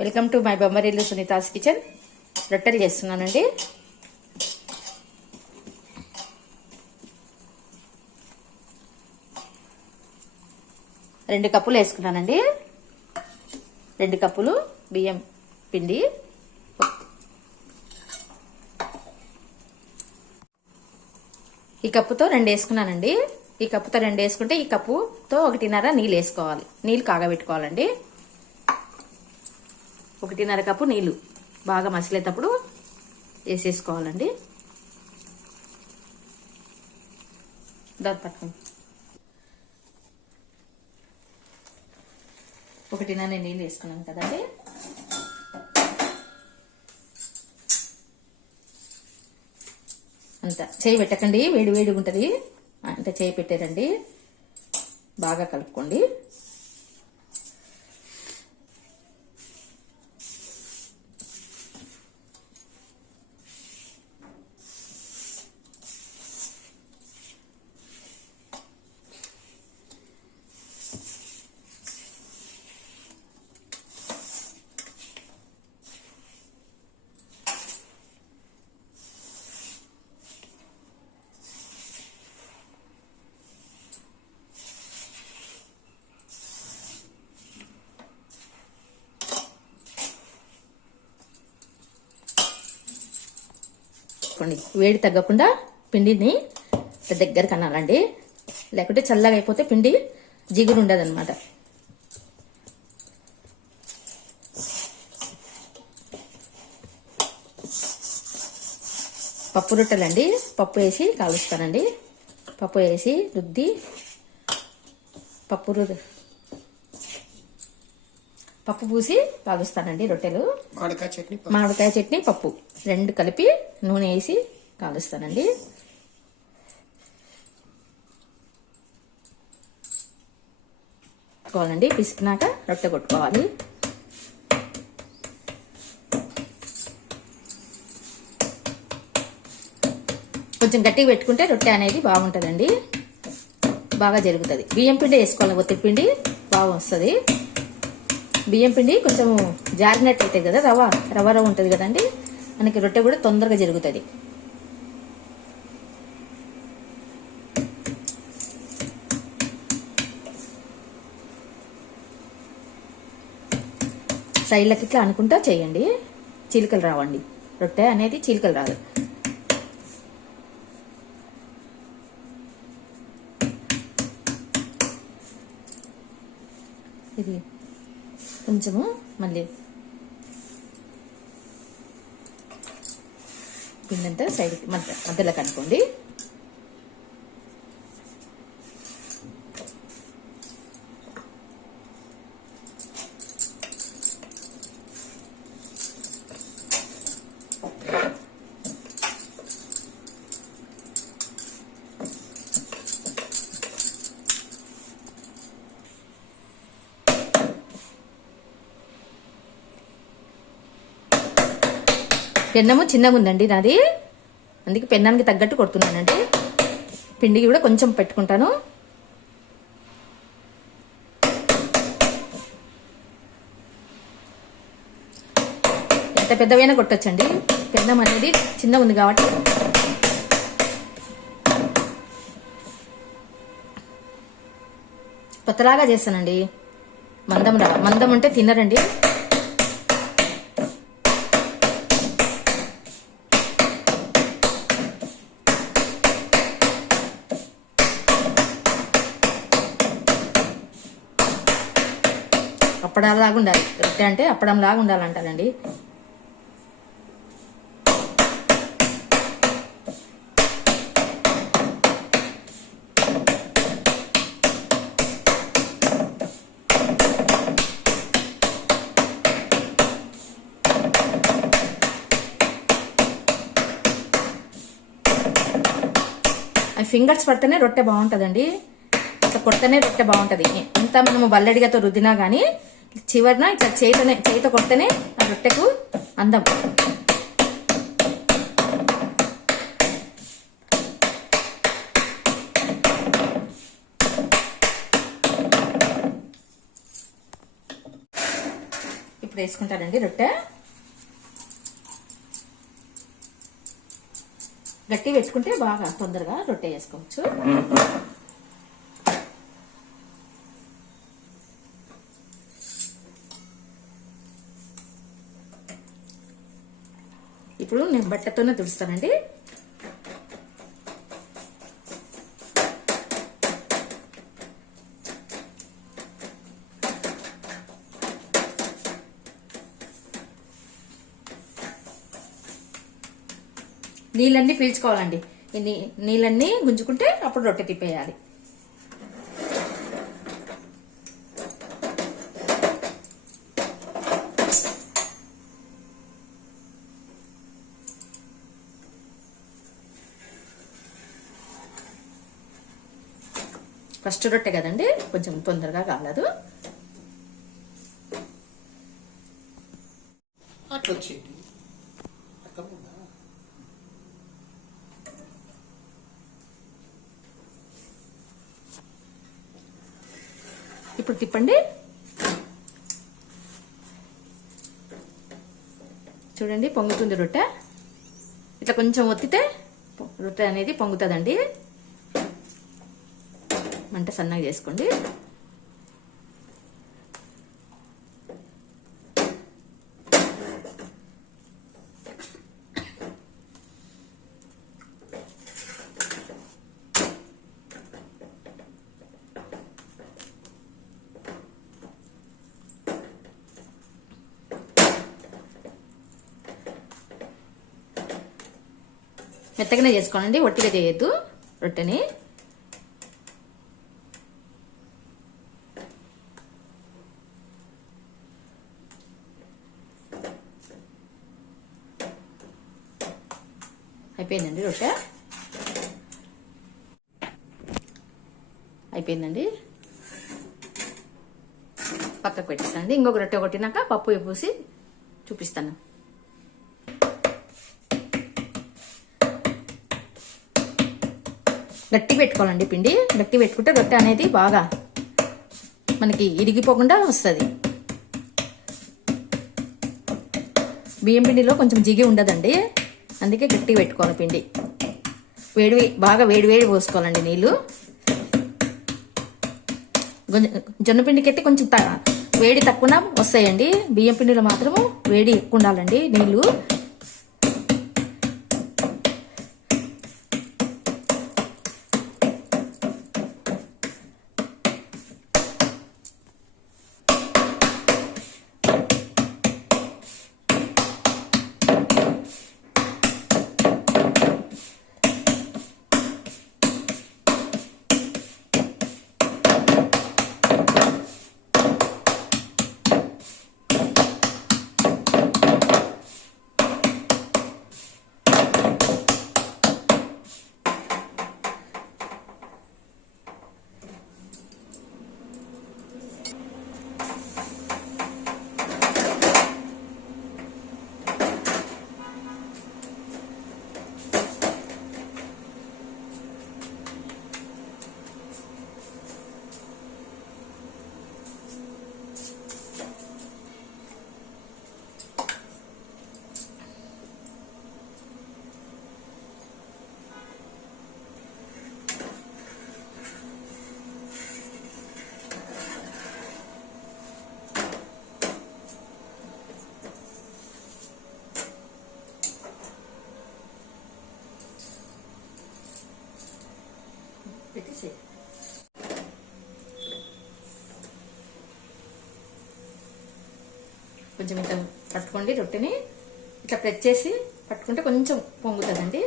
Welcome to my Bommarillu Sunita's kitchen. రొట్టెలు చేస్తున్నానండి. రెండు కప్పులు వేసుకున్నానండి. 2 కప్పులు బియ్యం పిండి. ఈ కప్పుతో 2 వేసుకున్నానండి. ఈ కప్పుతో 2 వేసుకుంటే ఈ కప్పుతో 1.5 నీళ్ళు వేసుకోవాలి. నీళ్ళు కాగబెట్టుకోవాలండి. 1.5 కప్పు నీళ్ళు బాగా మసిలేటప్పుడు వేసేసుకోవాలండి. దాని పట్టుకోండి. 1.5 నీళ్ళు వేసుకున్నాం కదండి. అంత చేయి పెట్టకండి, వేడి వేడిగా ఉంటుంది. అంటే చేయి పెట్టేదండి. బాగా కలుపుకోండి. వేడి తగ్గకుండా పిండిని దగ్గర కనాలండి. లేకుంటే చల్లగా అయిపోతే పిండి జిగురు ఉండదు అనమాట. పప్పు రొట్టెలండి. పప్పు వేసి కాలుస్తానండి. పప్పు వేసి రుద్ది పప్పు పూసి కాలుస్తానండి రొట్టెలు. మామిడికాయ చట్నీ పప్పు 2 కలిపి నూనె వేసి కాలుస్తానండి. కొట్టుకోవాలండి. పిసికినాక రొట్టె కొట్టుకోవాలి. కొంచెం గట్టిగా పెట్టుకుంటే రొట్టె అనేది బాగుంటుందండి. బాగా జరుగుతుంది. బియ్యం పిండి వేసుకోవాలి. ఒత్తిడి పిండి బాగా వస్తుంది. బియ్యం పిండి కొంచెం జారినట్టు అవుతుంది కదా, రవ్వ ఉంటుంది కదండి. మనకి రొట్టె కూడా తొందరగా జరుగుతుంది. సైడ్లకి ఇట్లా అనుకుంటా చేయండి. చీలికలు రావండి. రొట్టె అనేది చీలికలు రాదు. ఇది కొంచెము మళ్ళీ పిండంతా సైడ్కి మధ్యలో కనుక్కోండి. పెన్నము చిన్నగా ఉందండి నాది, అందుకే పెన్నానికి తగ్గట్టు కొడుతున్నానండి. పిండికి కూడా కొంచెం పెట్టుకుంటాను. ఎంత పెద్దవైనా కొట్టొచ్చండి. పెన్నం అనేది చిన్నగా ఉంది కాబట్టి. కొత్తలాగా చేస్తానండి. మందం అంటే తినరండి. అప్పడంలాగా ఉండాలి. రొట్టె అంటే అప్పడంలాగా ఉండాలంటారండి. ఫింగర్స్ పడితేనే రొట్టె బాగుంటుందండి. ఇట్లా కొడితేనే రొట్టె బాగుంటుంది. ఎంత మనము బల్లెడిగతో రుద్దినా కానీ చివరిన ఇట్లా చేతితో కొడితేనే ఆ రొట్టెకు అందం. వేసుకుంటానండి రొట్టె. గట్టి పెట్టుకుంటే బాగా తొందరగా రొట్టె వేసుకోవచ్చు. ఇప్పుడు నేను బట్టతోనే తుడుస్తానండి. నీళ్ళన్నీ పీల్చుకోవాలండి. ఈ నీళ్ళన్నీ గుంజుకుంటే అప్పుడు రొట్టె తిప్పేయాలి. ఫస్ట్ రొట్టె కదండి, కొంచెం తొందరగా కాలేదు. అట్లా వచ్చేయండి. ఇప్పుడు తిప్పండి. చూడండి పొంగుతుంది రొట్టె. ఇట్లా కొంచెం ఒత్తితే రొట్టె అనేది పొంగుతుందండి. మంట సన్నగా చేసుకోండి. మెత్తగానే చేసుకోనండి, ఒట్టిగా చేయొద్దు రొట్టెని. అయిపోయిందండి రొట్టె, అయిపోయిందండి. పక్కకు పెట్టేస్తానండి. ఇంకొక రొట్టె కొట్టినాక పప్పు పూసి చూపిస్తాను. గట్టి పెట్టుకోవాలండి పిండి. గట్టి పెట్టుకుంటే రొట్టె అనేది బాగా మనకి ఇరిగిపోకుండా వస్తుంది. బియ్యం పిండిలో కొంచెం జిగి ఉండదండి, అందుకే గట్టి పెట్టుకోవాలి పిండి. బాగా వేడి పోసుకోవాలండి నీళ్ళు. జొన్న పిండికి అయితే కొంచెం వేడి తక్కువ వస్తాయండి. బియ్యం పిండిలో మాత్రము వేడి ఎక్కువ ఉండాలండి నీళ్ళు. పెట్టేసి కొంచెం ఇట్లా పట్టుకోండి. రొట్టెని ఇట్లా ప్రెస్ చేసి పట్టుకుంటే కొంచెం పొంగుతుందండి.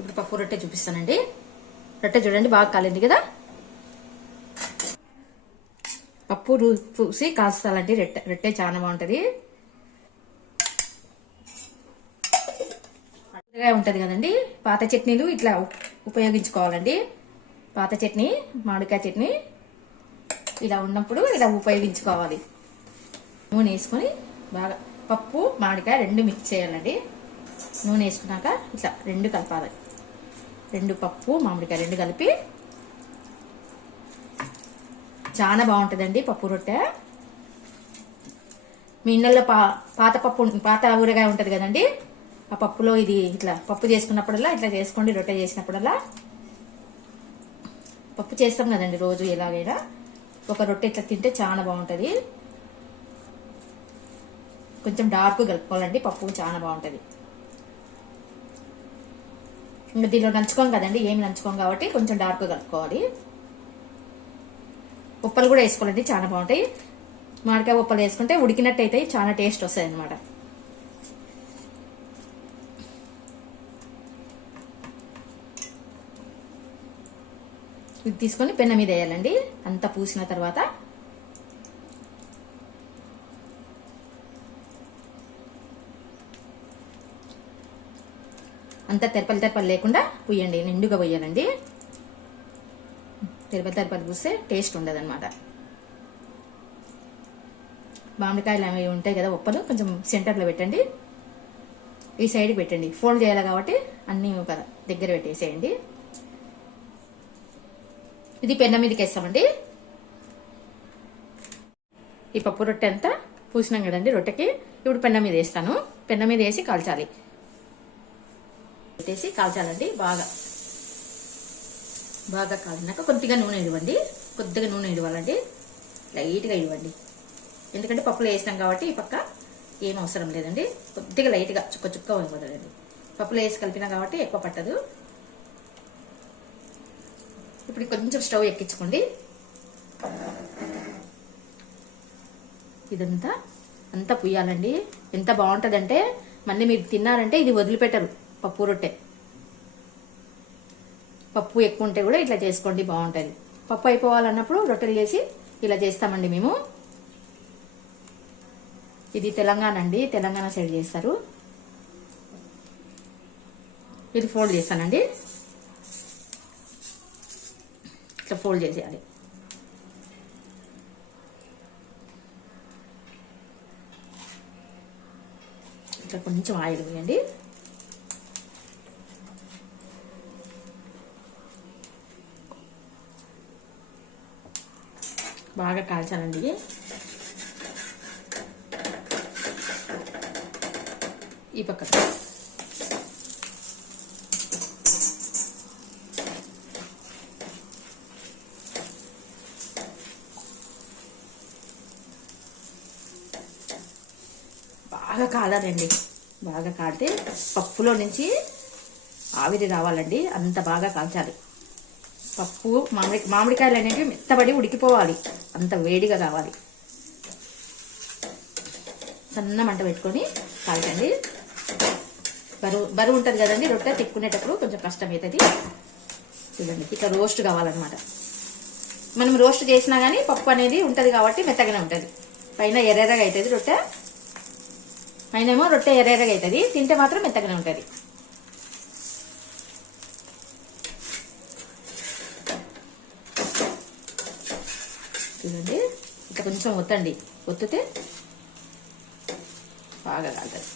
ఇప్పుడు పప్పు రొట్టె చూపిస్తానండి. రొట్టె చూడండి బాగా కాలింది కదా. పప్పు పప్పు పూసి కాల్చాలండి. రొట్టె చాలా బాగుంటుంది. ఊరగాయ ఉంటుంది కదండి, పాత చట్నీలు ఇట్లా ఉపయోగించుకోవాలండి. పాత చట్నీ, మామిడికాయ చట్నీ ఇలా ఉన్నప్పుడు ఇలా ఉపయోగించుకోవాలి. నూనె వేసుకొని బాగా పప్పు మామిడికాయ రెండు మిక్స్ చేయాలండి. నూనె వేసుకున్నాక ఇట్లా రెండు కలపాలి. రెండు పప్పు మామిడికాయ రెండు కలిపి చాలా బాగుంటుందండి పప్పు రొట్టె. మీ ఇళ్ళల్లో పాత ఊరగాయ ఉంటుంది కదండి, ఆ పప్పులో ఇది ఇట్లా పప్పు చేసుకున్నప్పుడల్లా ఇట్లా చేసుకోండి. రొట్టె చేసినప్పుడల్లా పప్పు చేస్తాం కదండి రోజు ఎలాగైనా, ఒక రొట్టె ఇట్లా తింటే చాలా బాగుంటుంది. కొంచెం డార్క్ కలుపుకోవాలండి, పప్పు చాలా బాగుంటుంది. ఇంకా దీనిలో నంచుకోం కదండి, ఏమి నంచుకోం కాబట్టి కొంచెం డార్క్ కలుపుకోవాలి. ఉప్పలు కూడా వేసుకోవాలండి, చాలా బాగుంటాయి. మామిడికాయ ఉప్పలు వేసుకుంటే ఉడికినట్టు అయితే చాలా టేస్ట్ వస్తాయి అన్నమాట. ఇది తీసుకొని పెన్న మీద వేయాలండి. అంతా పూసిన తర్వాత అంతా తెరపలు లేకుండా పుయ్యండి, నిండుగా పోయాలండి. తెరపలు పూస్తే టేస్ట్ ఉండదు అనమాట. మామిడికాయలు అవి ఉంటాయి కదా ఉప్పలు, కొంచెం సెంటర్లో పెట్టండి, ఈ సైడ్కి పెట్టండి. ఫోల్డ్ చేయాలి కాబట్టి అన్నీ ఒక దగ్గర పెట్టేసేయండి. ఇది పెన్న మీదకి వేస్తామండి. ఈ పప్పు రొట్టె అంతా పూసినాం కదండి రొట్టెకి. ఇప్పుడు పెన్న మీద వేస్తాను. పెన్న మీద వేసి కాల్చాలి. పెట్టేసి కాల్చాలండి. బాగా కాలినాక కొద్దిగా నూనె ఇవ్వండి. కొద్దిగా నూనె ఇవ్వాలండి, లైట్గా ఇవ్వండి. ఎందుకంటే పప్పులో వేసినాం కాబట్టి ఈ పక్క ఏం అవసరం లేదండి. కొద్దిగా లైట్గా చుక్క ఇవ్వదండి. పప్పులో వేసి కలిపినా కాబట్టి ఎక్కువ పట్టదు. ఇప్పుడు కొంచెం స్టవ్ ఎక్కించుకోండి. ఇదంతా పుయ్యాలండి. ఎంత బాగుంటుందంటే మళ్ళీ మీరు తిన్నారంటే ఇది వదిలిపెట్టరు. పప్పు రొట్టె పప్పు ఎక్కువ ఉంటే కూడా ఇట్లా చేసుకోండి, బాగుంటుంది. పప్పు అయిపోవాలన్నప్పుడు రొట్టెలు చేసి ఇలా చేస్తామండి మేము. ఇది తెలంగాణ అండి, తెలంగాణ సైడ్ చేస్తారు. ఇది ఫోల్డ్ చేస్తానండి, ఇట్లా ఫోల్డ్ చేసేయాలి. ఇట్లా కొంచెం ఆయిల్ వేయండి. బాగా కాల్చాలండి. ఈ పక్క బాగా కాలాలండి. బాగా కాలితే పప్పులో నుంచి ఆవిరి రావాలండి, అంత బాగా కాల్చాలి. పప్పు మామిడికాయలు అనేవి మెత్తబడి ఉడికిపోవాలి, అంత వేడిగా కావాలి. సన్న మంట పెట్టుకొని కాల్చండి. బరువు ఉంటుంది కదండి రొట్టె తిక్కునేటప్పుడు కొంచెం కష్టం అవుతుంది. చూడండి ఇట్లా రోస్ట్ కావాలన్నమాట. మనం రోస్ట్ చేసినా కానీ పప్పు అనేది ఉంటుంది కాబట్టి మెత్తగానే ఉంటుంది. పైన ఎర్రగా అవుతుంది రొట్టె, పైనేమో రొట్టె ఎర్రగా అవుతుంది, తింటే మాత్రం మెత్తగానే ఉంటుంది. చూడండి ఇట్లా కొంచెం ఒత్తండి, ఒత్తితే బాగా కాలుతుంది.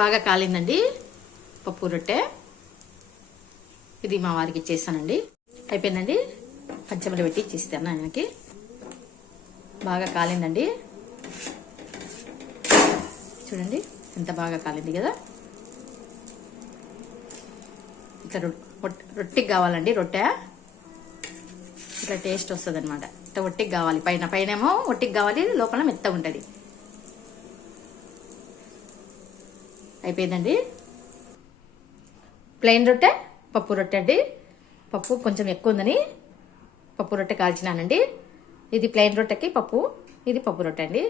బాగా కాలిందండి పప్పు రొట్టె. ఇది మా వారికి ఇచ్చేస్తానండి. అయిపోయిందండి, పచ్చమల పెట్టి ఇచ్చేస్తాను ఆయనకి. బాగా కాలిందండి, చూడండి ఎంత బాగా కాలింది కదా. ఇట్లా రొట్టెకి కావాలండి, రొట్టె ఇట్లా టేస్ట్ వస్తుంది అనమాట. ఇట్లా ఒట్టికి కావాలి, పైనేమో ఒట్టికి కావాలి, లోపల మెత్తగా ఉంటుంది. అయిపోయిందండి. ప్లెయిన్ రొట్టె పప్పు రొట్టె అండి. పప్పు కొంచెం ఎక్కువ ఉందని పప్పు రొట్టె కాల్చినానండి. ఇది ప్లెయిన్ రొట్టెకి పప్పు, ఇది పప్పు రొట్టె అండి.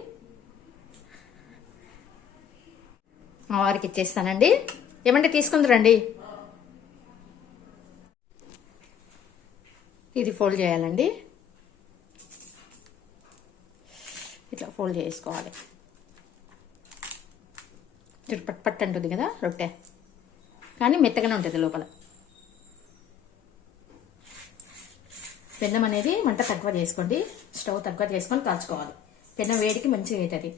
మా వారికి ఇచ్చేస్తానండి. ఏమంటే తీసుకుందరండి. ఇది ఫోల్డ్ చేయాలండి. ఇట్లా ఫోల్డ్ చేసుకోవాలి. పట్ పట్ అంటుంది కదా రొట్టె, కానీ మెత్తగానే ఉంటుంది లోపల. పెన్నం అనేది మంట తక్కువ చేసుకోండి. స్టవ్ తక్కువ చేసుకొని కాల్చుకోవాలి. పెన్నం వేడికి మంచిగా అవుతుంది.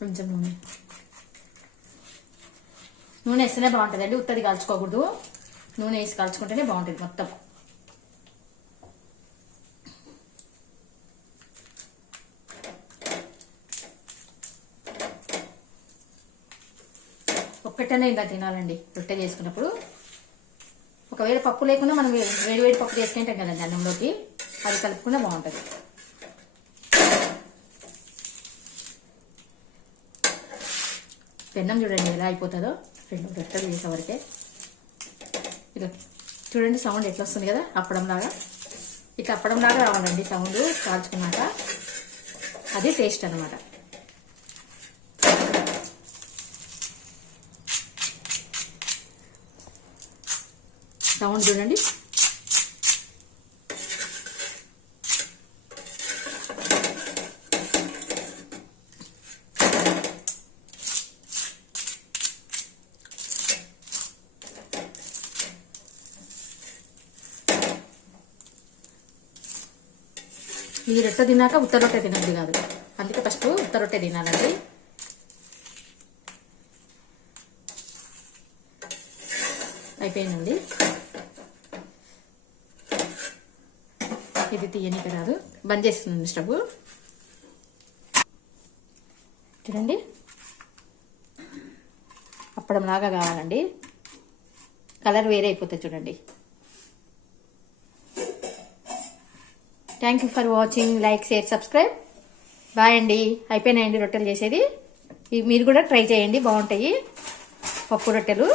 కొంచెం నూనె వేస్తేనే బాగుంటుందండి. ఉత్తది కాల్చుకోకూడదు. నూనె వేసి కాల్చుకుంటేనే బాగుంటుంది మొత్తం. ఒక్కటనే ఇలా తినాలండి రొట్టె చేసుకున్నప్పుడు. ఒకవేళ పప్పు లేకుండా మనం వేడి వేడి పప్పు చేసుకుంటాం కదండి అన్నంలోకి, అది కలుపుకున్నా బాగుంటుంది. పెన్నం చూడండి ఎలా అయిపోతుందో. రెండు రొట్టెలు చేసేవరకే ఇలా చూడండి సౌండ్ ఎట్లా వస్తుంది కదా, అప్పడంలాగా. ఇట్లా అప్పడంలాగా రావాలండి సౌండ్ కాల్చుకున్నాక. అది టేస్ట్ అన్నమాట. సౌండ్ చూడండి. ఈ రొట్టె తిన్నాక ఉత్త రొట్టె తినద్దు కాదు, అందుకే ఫస్ట్ ఉత్త రొట్టె తినాలండి. అయిపోయిందండి. ఇది తీయనిక రాదు, బంద్ చేస్తుంది స్టవ్. చూడండి అప్పడం లాగా కావాలండి. కలర్ వేరే అయిపోతుంది చూడండి. Thank you for watching. Like, share, subscribe. Bye అండి. అయిపోయినాయండి రొట్టెలు చేసేది. మీరు కూడా ట్రై చేయండి, బాగుంటాయి పప్పు రొట్టెలు.